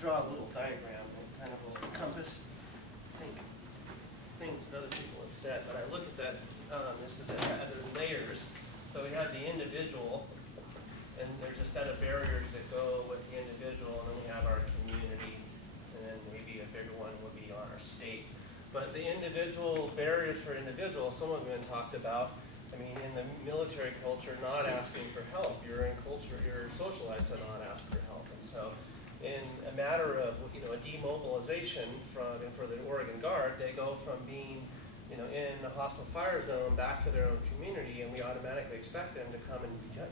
draw a little diagram, kind of a little compass, things that other people have said, but I look at that, this is there's layers. So we had the individual, and there's a set of barriers that go with the individual, and then we have our community, and then maybe a bigger one would be on our state. But the individual barriers for individuals, some of them have been talked about. I mean, in the military culture, not asking for help. You're in culture, you're socialized to not ask for help. And so in a matter of, a demobilization and for the Oregon Guard, they go from being, in a hostile fire zone back to their own community, and we automatically expect them to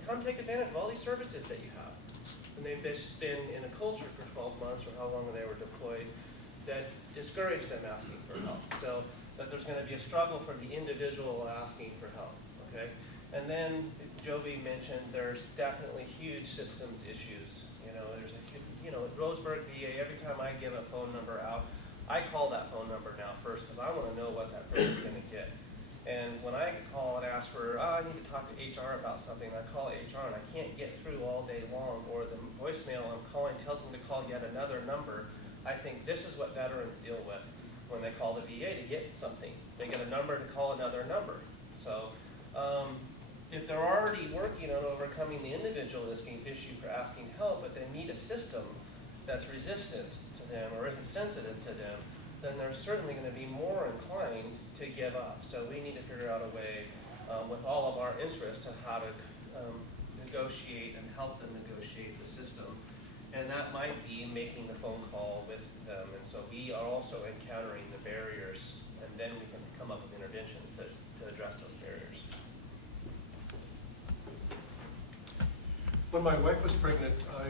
come take advantage of all these services that you have. And they've just been in a culture for 12 months or how long they were deployed that discourage them asking for help. So that there's going to be a struggle for the individual asking for help. Okay? And then Joby mentioned there's definitely huge systems issues. There's at Roseburg VA, every time I give a phone number out, I call that phone number now first because I want to know what that person's going to get. And when I call and ask for, I need to talk to HR about something, I call HR and I can't get through all day long, or the voicemail I'm calling tells them to call yet another number. I think this is what veterans deal with when they call the VA to get something. They get a number to call another number. So if they're already working on overcoming the individualistic issue for asking help, but they need a system that's resistant to them or isn't sensitive to them, then they're certainly going to be more inclined to give up. So we need to figure out a way with all of our interests to how to negotiate and help them negotiate the system. And that might be making the phone call with them. And so we are also encountering the barriers, and then we can come up with interventions to address those barriers. When my wife was pregnant, I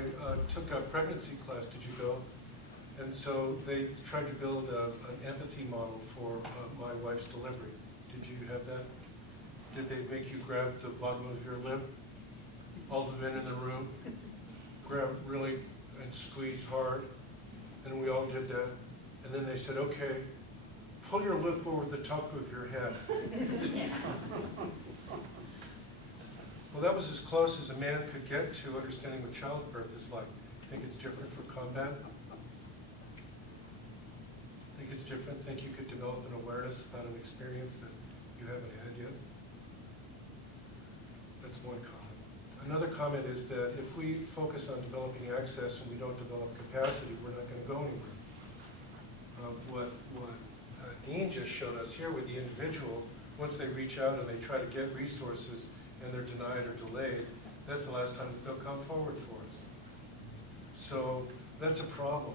took a pregnancy class. Did you go? And so they tried to build an empathy model for my wife's delivery. Did you have that? Did they make you grab the bottom of your lip? All the men in the room? Grab really and squeeze hard? And we all did that. And then they said, okay, pull your lip over the top of your head. Well, that was as close as a man could get to understanding what childbirth is like. Think it's different for combat? Think it's different? Think you could develop an awareness about an experience that you haven't had yet? That's one comment. Another comment is that if we focus on developing access and we don't develop capacity, we're not going to go anywhere. What Dean just showed us here with the individual, once they reach out and they try to get resources and they're denied or delayed, that's the last time they'll come forward for us. So that's a problem.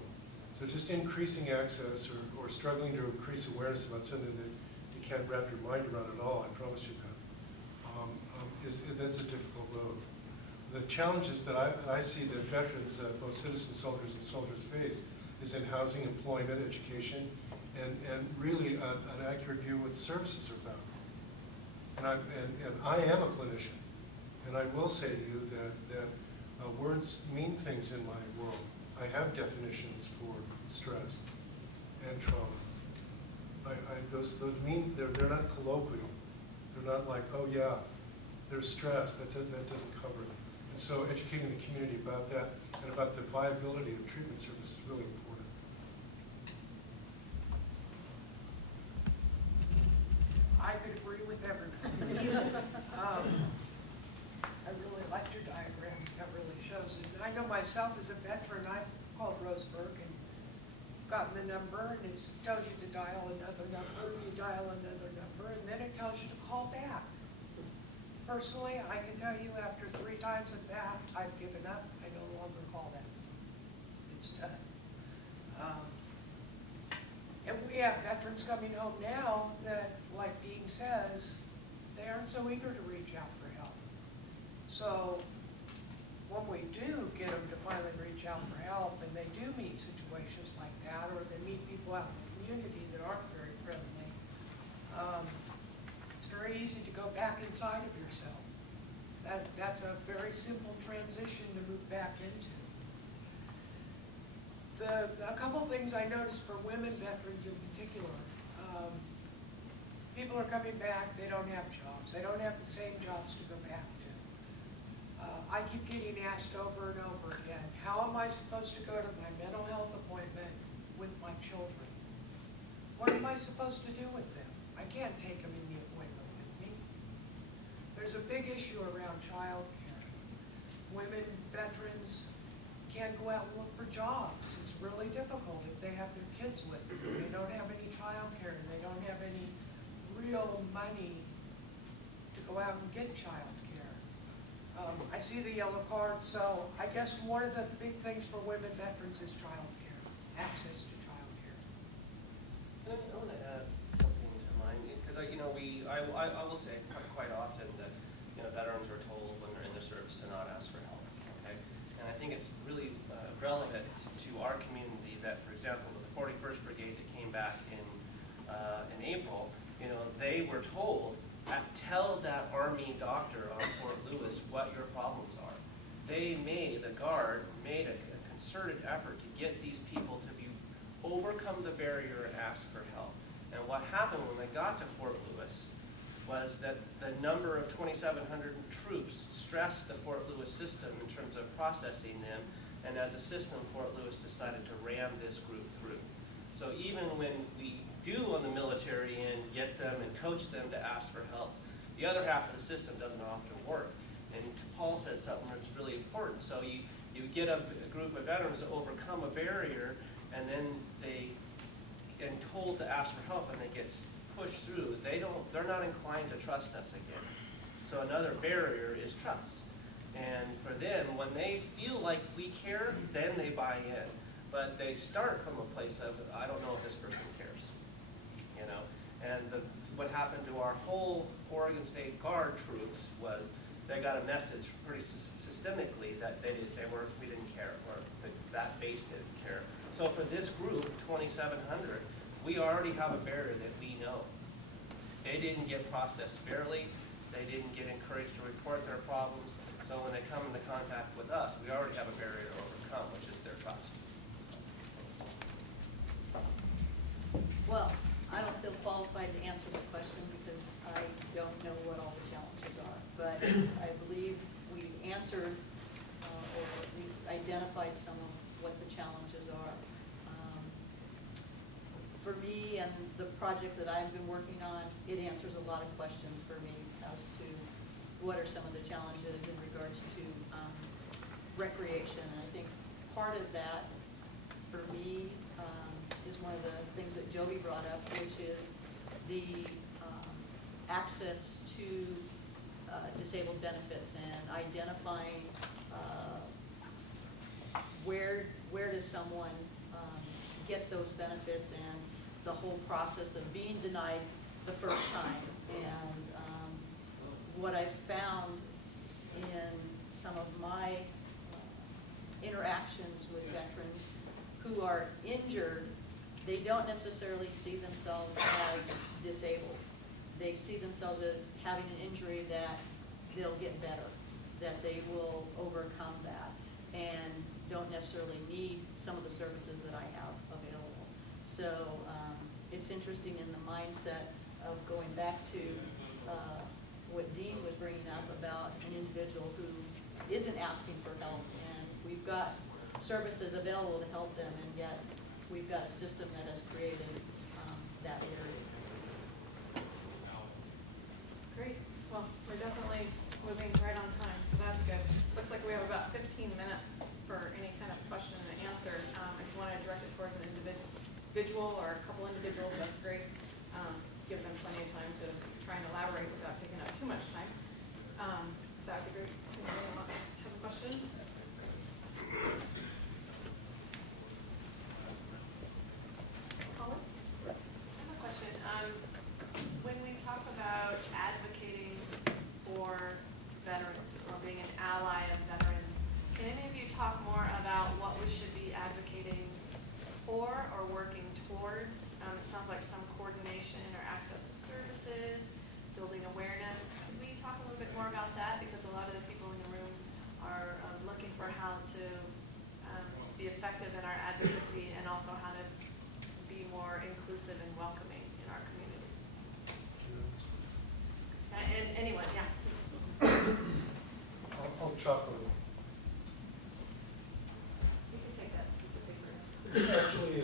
So just increasing access or struggling to increase awareness about something that you can't wrap your mind around at all, I promise you that, that's a difficult road. The challenges that I see that veterans, both citizen soldiers and soldiers face, is in housing, employment, education, and really an accurate view of what the services are about. And I am a clinician, and I will say to you that words mean things in my world. I have definitions for stress and trauma. Those mean they're not colloquial. They're not like, oh yeah, there's stress. That doesn't cover it. And so educating the community about that and about the viability of treatment services is really important. I could agree with everything. I really liked your diagram. That really shows it. And I know myself as a veteran, I've called Roseburg and gotten the number, and it tells you to dial another number, you dial another number, and then it tells you to call back. Personally, I can tell you after 3 times of that, I've given up. I no longer call that. It's done. And we have veterans coming home now that, like Dean says, they aren't so eager to reach out for help. So when we do get them to finally reach out for help, and they do meet situations like that, or they meet people out in the community that aren't very friendly, it's very easy to go back inside of yourself. That's a very simple transition to move back into. A couple things I noticed for women veterans in particular. People are coming back, they don't have jobs. They don't have the same jobs to go back to. I keep getting asked over and over again, how am am I supposed to go to my mental health appointment with my children? What am I supposed to do with them? I can't take them in the appointment with me. There's a big issue around childcare. Women, veterans can't go out and look for jobs. It's really difficult if they have their kids with them. They don't have any childcare and they don't have any real money to go out and get childcare. I see the yellow card, so I guess one of the big things for women veterans is childcare, access to childcare. And I want to add something to mine, because I will say quite often that veterans are told when they're in the service to not ask for help. Okay, and I think it's really relevant to our community that, for example, the 41st Brigade that came back in April, they were told, tell that Army doctor on Fort Lewis what your problems are. The Guard made a concerted effort to get these people to overcome the barrier and ask for help. And what happened when they got to Fort Lewis was that the number of 2,700 troops stressed the Fort Lewis system in terms of processing them, and as a system, Fort Lewis decided to ram this group through. So even when we do on the military end get them and coach them to ask for help, the other half of the system doesn't often work. And Paul said something that's really important. So you get a group of veterans to overcome a barrier, and then and told to ask for help, and they get pushed through. They're not inclined to trust us again. So another barrier is trust. And for them, when they feel like we care, then they buy in. But they start from a place of, I don't know if this person cares. And what happened to our whole Oregon State Guard troops was they got a message pretty systemically that we didn't care, or that base didn't care. So for this group, 2,700, we already have a barrier that we know. They didn't get processed fairly. They didn't get encouraged to report their problems. So when they come into contact with us, we already have a barrier to overcome, which is their trust. Well, I don't feel qualified to answer the question because I don't know what all the challenges are. But I believe we've answered or at least identified some of what the challenges are. For me and the project that I've been working on, it answers a lot of questions for me as to what are some of the challenges in regards to recreation. And I think part of that for me is one of the things that Joby brought up, which is the access to disabled benefits and identifying where does someone get those benefits and the whole process of being denied the first time. And what I've found in some of my interactions with veterans who are injured, they don't necessarily see themselves as disabled. They see themselves as having an injury that they'll get better, that they will overcome that, and don't necessarily need some of the services that I have available. So it's interesting in the mindset of going back to what Dean was bringing up about an individual who isn't asking for help, and we've got services available to help them, and yet we've got a system that has created that area. Great. Well, we're definitely moving right on time, so that's good. Looks like we have about 15 minutes for any kind of question and answer. If you want to direct it towards an individual or a couple individuals, that's great. Give them plenty of time to try and elaborate without taking up too much time. That would be great. If anyone else has a question? Colin? I have a question. When we talk about advocating for veterans or being an ally of veterans, can any of you talk more about what we should be advocating for or working towards? It sounds like some coordination or access to services, building awareness. Could we talk a little bit more about that? Because a lot of the people in the room are looking for how to be effective in our advocacy and also how to be more inclusive and welcoming in our community. And anyone, yeah, please. I'll chuckle.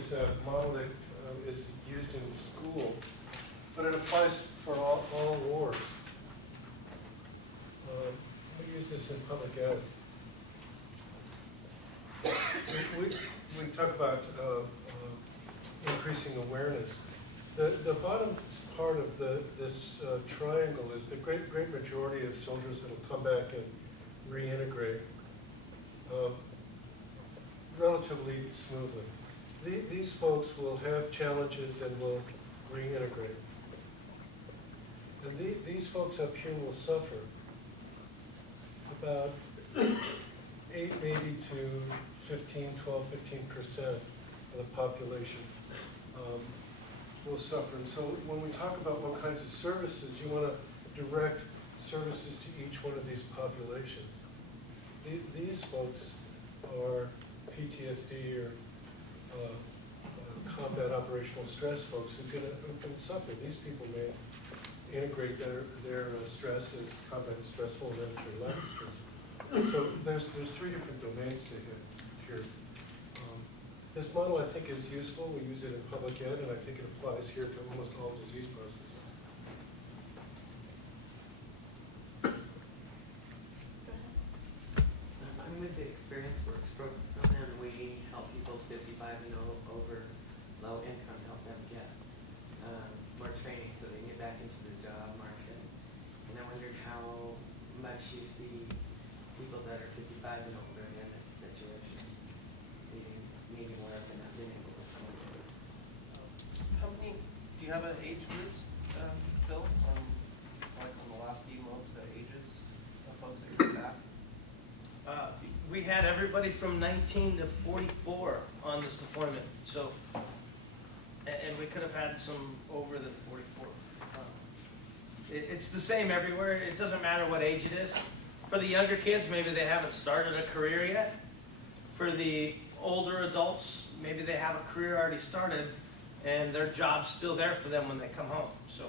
is a model that is used in school, but it applies for all wars. We use this in public ed. We talk about increasing awareness. The bottom part of this triangle is the great majority of soldiers that will come back and reintegrate relatively smoothly. These folks will have challenges and will reintegrate. And these folks up here will suffer. About 8 maybe to 12-15% of the population will suffer. And so when we talk about what kinds of services, you want to direct services to each one of these populations. These folks are PTSD or combat operational stress folks who can suffer. These people may integrate their stress as combat stressful and then their life stressful. So there's 3 different domains to hit here. This model I think is useful. We use it in public ed, and I think it applies here to almost all disease processes. I'm with the Experience Works program. We help people 55 and over, low income, help them get more training so they can get back into the job market. And I wondered how much you see people that are 55 and over in this situation, needing work and not being able to come to it. How many, do you have an age groups, Phil, like on the last emails, the ages of folks that you're back? We had everybody from 19 to 44 on this deployment, so, and we could have had some over the 44. It's the same everywhere. It doesn't matter what age it is. For the younger kids, maybe they haven't started a career yet. For the older adults, maybe they have a career already started and their job's still there for them when they come home. So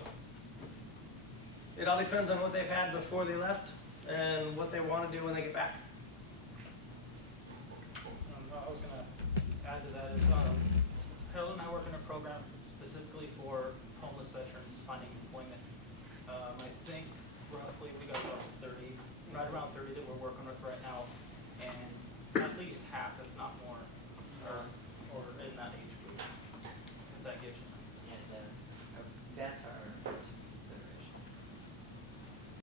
it all depends on what they've had before they left and what they want to do when they get back. I was going to add to that is Harold and I work in a program specifically for homeless veterans finding employment. I think roughly we got about 30, right around 30 that we're working with right now, and at least half, if